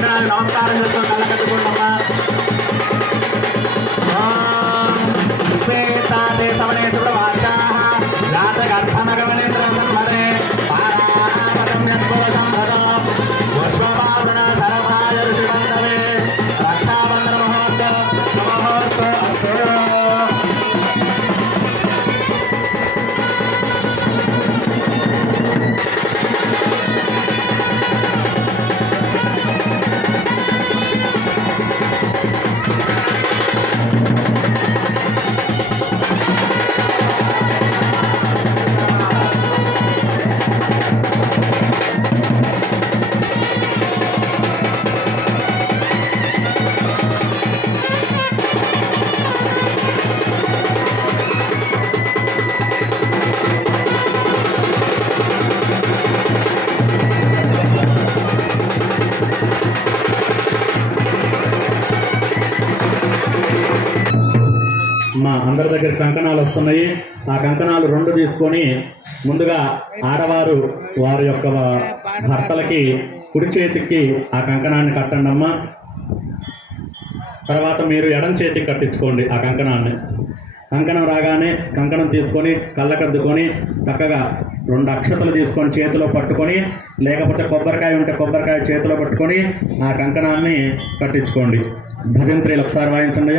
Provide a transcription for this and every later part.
కంకణాలు నమస్కారం చేస్తూ కళ్ళ కట్టుకోండమ్మా. పుష్పేతాదే సమనేశ్వర వాచాః రాజగర్భమగమనేంద్ర సంవరే పారాపదం యత్కోశారద పుష్పపావన సర్వాయ ఋషిబంధవే రక్షాబంధన మహోత్సవ సమహోత్సవ అస్తు. మా అందరి దగ్గర కంకణాలు వస్తున్నాయి. ఆ కంకణాలు 2 తీసుకొని ముందుగా ఆడవారు వారి యొక్క భర్తలకి కుడి చేతికి ఆ కంకణాన్ని కట్టండి అమ్మా. తర్వాత మీరు ఎడం చేతికి కట్టించుకోండి ఆ కంకణాన్ని. కంకణం రాగానే కంకణం తీసుకొని కళ్ళకద్దుకొని చక్కగా 2 అక్షతలు తీసుకొని చేతిలో పట్టుకొని, లేకపోతే కొబ్బరికాయ ఉంటే కొబ్బరికాయ చేతిలో పట్టుకొని ఆ కంకణాన్ని కట్టించుకోండి. భజంత్రీలు ఒకసారి వాయించండి.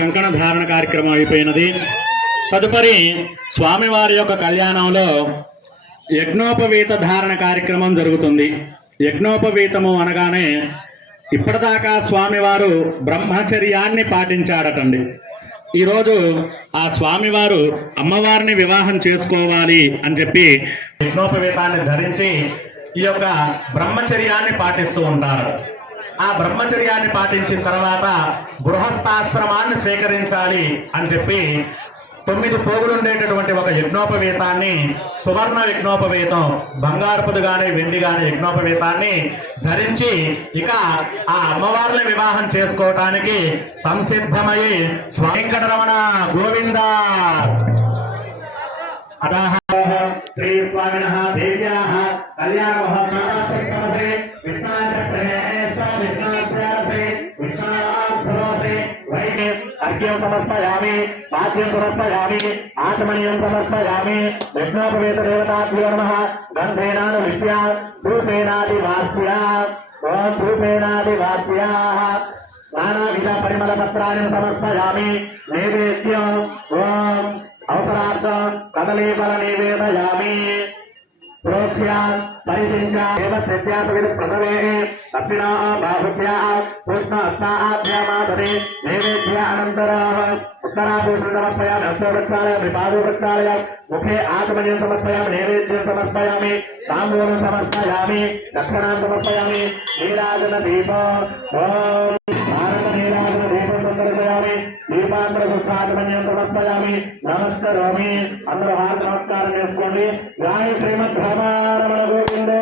కంకణ ధారణ కార్యక్రమం అయిపోయినది. తదుపరి స్వామివారి యొక్క కళ్యాణంలో యజ్ఞోపవీత ధారణ కార్యక్రమం జరుగుతుంది. యజ్ఞోపవీతము అనగానే ఇప్పటిదాకా స్వామివారు బ్రహ్మచర్యాన్ని పాటించాడటండి. ఈరోజు ఆ స్వామివారు అమ్మవారిని వివాహం చేసుకోవాలి అని చెప్పి యజ్ఞోపవీతాన్ని ధరించి ఈ యొక్క బ్రహ్మచర్యాన్ని పాటిస్తూ ఉంటారు. ఆ బ్రహ్మచర్యాన్ని పాటించిన తర్వాత గృహస్థాశ్రమాన్ని స్వీకరించాలి అని చెప్పి 9 పోగులుండేటటువంటి ఒక యజ్ఞోపవీతాన్ని, సువర్ణ యజ్ఞోపవీతం, బంగారపుది కానీ వెండి కానీ యజ్ఞోపవీతాన్ని ధరించి ఇక ఆ అమ్మవారిని వివాహం చేసుకోవటానికి సంసిద్ధమై వెంకటరమణ గోవింద అతః శ్రీ స్వామినః దేవ్యాః కళ్యాణ మహోత్సవే अर्घ्यं समर्पयामि, पाद्यं समर्पयामि, आचमनीयं समर्पयामि. यज्ञोपवीत देवताभ्यो नमः. गन्धेनानुलिप्य धूपेनादिवास्या ओम धूपेनादिवास्याः नानाविध परिमलपत्राणि समर्पयामि. नैवेद्यं ओम अवसरार्थं कदलीफल निवेदयामि. प्रोक्ष्या परिशिंचा देवसेत्यासविद प्रसवे तस्मिना बाहुभ्याः पुष्पहस्ताभ्यामादरे नैवेद्य अनन्तरः उत्तराभूषणं समर्पयामि. हस्तवृक्षालयामि, पादवृक्षालयामि, मुखे आचमनीयं समर्पयामि, नैवेद्यं समर्पयामि, ताम्बूलं समर्पयामि, दक्षिणां समर्पयामि. नीराजनदीप ओम भारतनीराजनदीपं समर्पयामि. దీపాంతరసుఖాచమన్యం సమర్పయామి. నమస్కరోమి. అందరూ హారతి నమస్కారం చేసుకోండి. గాయ శ్రీమద్ రమణ గోవింద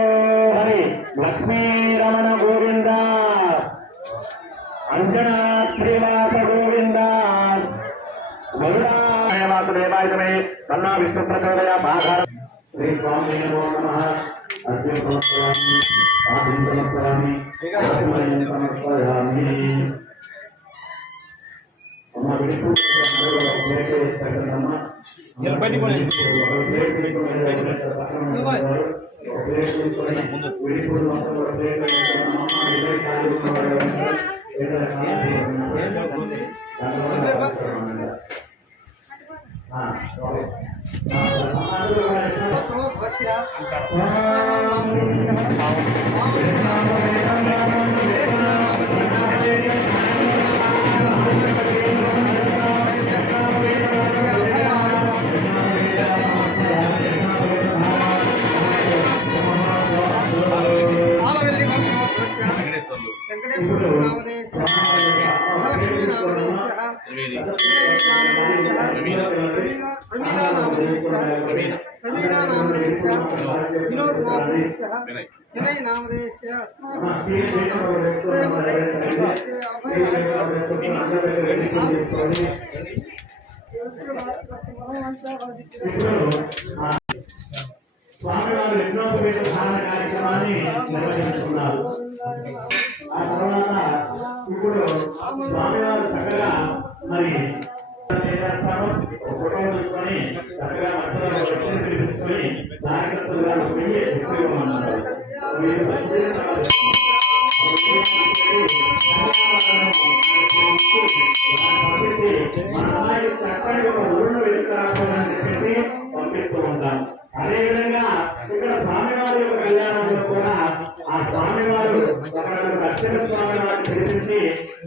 హరి, లక్ష్మీ రమణ గోవింద, అంజనా శ్రీవాస గోవింద, గరుడావాసుదేవాయతమే తన్నా విష్ణు ప్రచోదయ ఆధార. శ్రీ స్వామి నమో నమః. అర్ఘ్యం సమర్పయామి, పాద్యం సమర్పయామి, సమర్పయామి. వెంకటేశ్వర నామదేశ మహాలక్ష్మీ నామదేశ ప్రమీలా నామదేశ ప్రవీణా నామదేశ వినోద్ నామదేశ వినయ్ నామదేశ స్వామివారు యజ్ఞోపవీత ధారణ కార్యక్రమాన్ని నిర్వహిస్తున్నారు. ఆ తర్వాత ఇప్పుడు స్వామివారు చక్కగా మరి ఫోటో తీసుకొని చక్కగా మధ్యలో పిలిపించుకొని కార్యకర్తలు గారు పోయి ఉపయోగమన్నారు. చక్కని ఒక ఊళ్ళో వెళ్తారని చెప్పేసి పంపిస్తూ ఉంటాం. అదేవిధంగా ఇక్కడ స్వామివారి యొక్క కళ్యాణంలో కూడా ఆ స్వామివారు దక్షిణ స్వామి వారిని పిలిపించి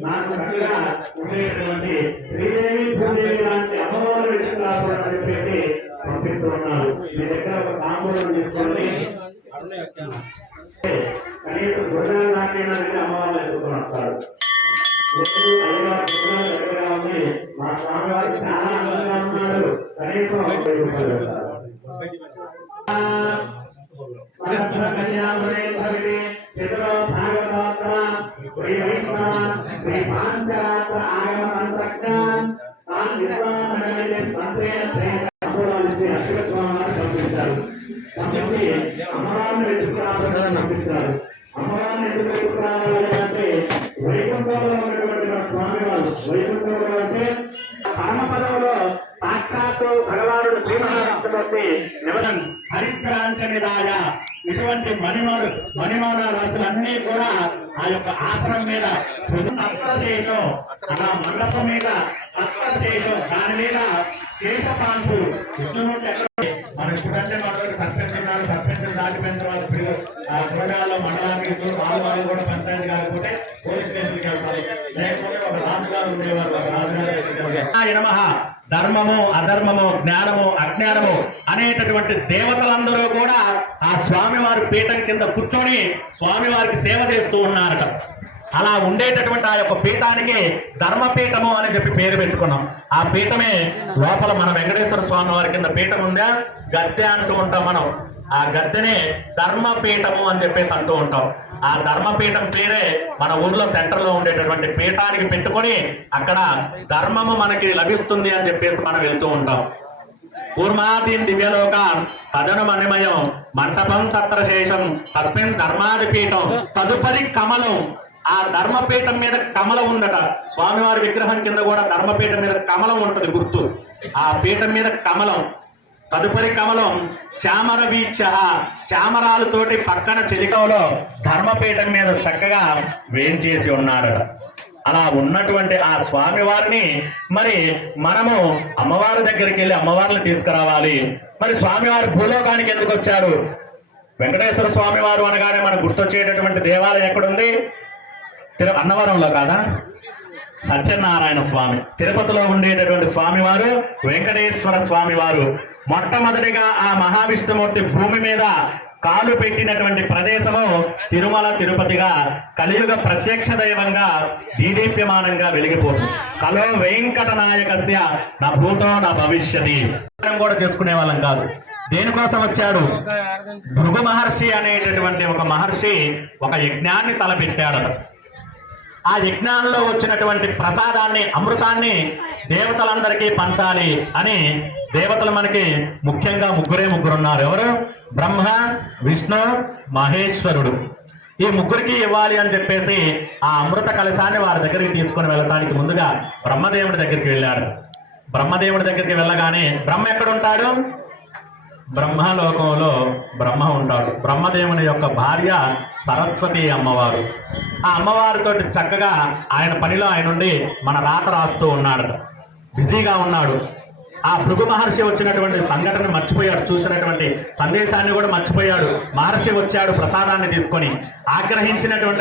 నాకు చక్కగా ఉండేటువంటి శ్రీదేవి భూదేవి లాంటి అమ్మవారు వెళ్తున్నారు చెప్పేసి పంపిస్తూ ఉన్నారు. మీ దగ్గర ఒక తాంబూలం తీసుకొని కనీసం గుర్రాల నాకైనా అమ్మవారు ఎత్తుకొని వస్తారు. దగ్గరగా ఉంది. మా స్వామివారికి చాలా అందంగా ఉన్నారు. కనీసం అమ్మవారిని ఎందుకు ఎదుర్కోవాలి అంటే వైకుంఠంలో ఉన్నటువంటి స్వామివారు వైకుంఠంలో అంటే పరమపదంలో సాక్షాత్తు భగవానుడు శ్రీమహావిష్ణుమూర్తి నివసన్ హరిద్రాంచనిదాయ ఇటువంటి మణిమాల రాసులన్నీ కూడా ఆ యొక్క ఆసనం మీద అస్త్రశేషం ఆ మండపం మీద అస్త్రశేషం దాని మీద శేషపాంసు విష్ణుమూర్తి ఎక్కడ మనం ఇప్పుడంటే మనకు సర్పంచున్నారు సర్పంచులు దాటిపోయిన తర్వాత గురగాల్లో మండలానికి వాళ్ళు కూడా పంచాయతీ కాకపోతే పోలీస్ స్టేషన్కి వెళ్తారు. లేకపోతే ఒక రాజుగారు ఉండేవారు. ఒక రాజుగారు ధర్మము అధర్మము జ్ఞానము అజ్ఞానము అనేటటువంటి దేవతలందరూ కూడా ఆ స్వామివారి పీఠం కింద కూర్చొని స్వామివారికి సేవ చేస్తూ ఉన్నారట. అలా ఉండేటటువంటి ఆ యొక్క పీఠానికి ధర్మపీఠము అని చెప్పి పేరు పెట్టుకున్నాం. ఆ పీఠమే లోపల మన వెంకటేశ్వర స్వామి వారి కింద పీఠం ఉందా గద్దె అంటూ ఉంటాం మనం. ఆ గద్దెనే ధర్మపీఠము అని చెప్పేసి అంటూ ఉంటాం. ఆ ధర్మపీఠం పేరే మన ఊర్లో సెంటర్ లో ఉండేటటువంటి పీఠానికి పెట్టుకొని అక్కడ ధర్మము మనకి లభిస్తుంది అని చెప్పేసి మనం వెళ్తూ ఉంటాం. కూర్మాదీన్ దివ్యలోక తదను మణిమయం మంటపం తత్ర శేషం తస్మిన్ ధర్మాదిపీఠం తదుపరి కమలం. ఆ ధర్మపీఠం మీద కమలం ఉందట. స్వామివారి విగ్రహం కింద కూడా ధర్మపీఠం మీద కమలం ఉంటుంది గుర్తు. ఆ పీఠం మీద కమలం. తదుపరి కమలం చామర వీచ చామరాలతోటి పక్కన చెలికలో ధర్మపీఠం మీద చక్కగా వేంచేసి ఉన్నారట. అలా ఉన్నటువంటి ఆ స్వామి వారిని మరి మనము అమ్మవారి దగ్గరికి వెళ్ళి అమ్మవారిని తీసుకురావాలి. మరి స్వామివారి భూలోకానికి ఎందుకు వచ్చారు? వెంకటేశ్వర స్వామి వారు అనగానే మనకు గుర్తొచ్చేటటువంటి దేవాలయం ఎక్కడుంది? అన్నవరంలో కాదా? సత్యనారాయణ స్వామి. తిరుపతిలో ఉండేటటువంటి స్వామివారు వెంకటేశ్వర స్వామి వారు. మొట్టమొదటిగా ఆ మహావిష్ణుమూర్తి భూమి మీద కాలు పెట్టినటువంటి ప్రదేశము తిరుమల తిరుపతిగా కలియుగ ప్రత్యక్ష దైవంగా దీదీప్యమానంగా వెలిగిపోతుంది. కలో వెంకట నాయకస్య నా భూతో నా భవిష్యతి కూడా చేసుకునే వాళ్ళం కాదు. దేనికోసం వచ్చాడు? భృగు మహర్షి అనేటటువంటి ఒక మహర్షి ఒక యజ్ఞాన్ని తలపెట్టాడట. ఆ యజ్ఞాల్లో వచ్చినటువంటి ప్రసాదాన్ని అమృతాన్ని దేవతలందరికీ పంచాలి అని దేవతలు మనకి ముఖ్యంగా ముగ్గురు ఉన్నారు. ఎవరు? బ్రహ్మ, విష్ణు, మహేశ్వరుడు. ఈ ముగ్గురికి ఇవ్వాలి అని చెప్పేసి ఆ అమృత కలశాన్ని వారి దగ్గరికి తీసుకొని వెళ్ళడానికి ముందుగా బ్రహ్మదేవుడి దగ్గరికి వెళ్ళాడు. బ్రహ్మదేవుడి దగ్గరికి వెళ్ళగానే బ్రహ్మ ఎక్కడుంటాడు? బ్రహ్మలోకంలో బ్రహ్మ ఉంటాడు. బ్రహ్మదేవుని యొక్క భార్య సరస్వతి అమ్మవారు. ఆ అమ్మవారితో చక్కగా ఆయన పనిలో ఆయన ఉండి మన రాత రాస్తూ ఉన్నాడు. బిజీగా ఉన్నాడు. ఆ భృగు మహర్షి వచ్చినటువంటి సంఘటన మర్చిపోయాడు, చూసినటువంటి సందేశాన్ని కూడా మర్చిపోయాడు. మహర్షి వచ్చాడు ప్రసాదాన్ని తీసుకొని, ఆగ్రహించినటువంటి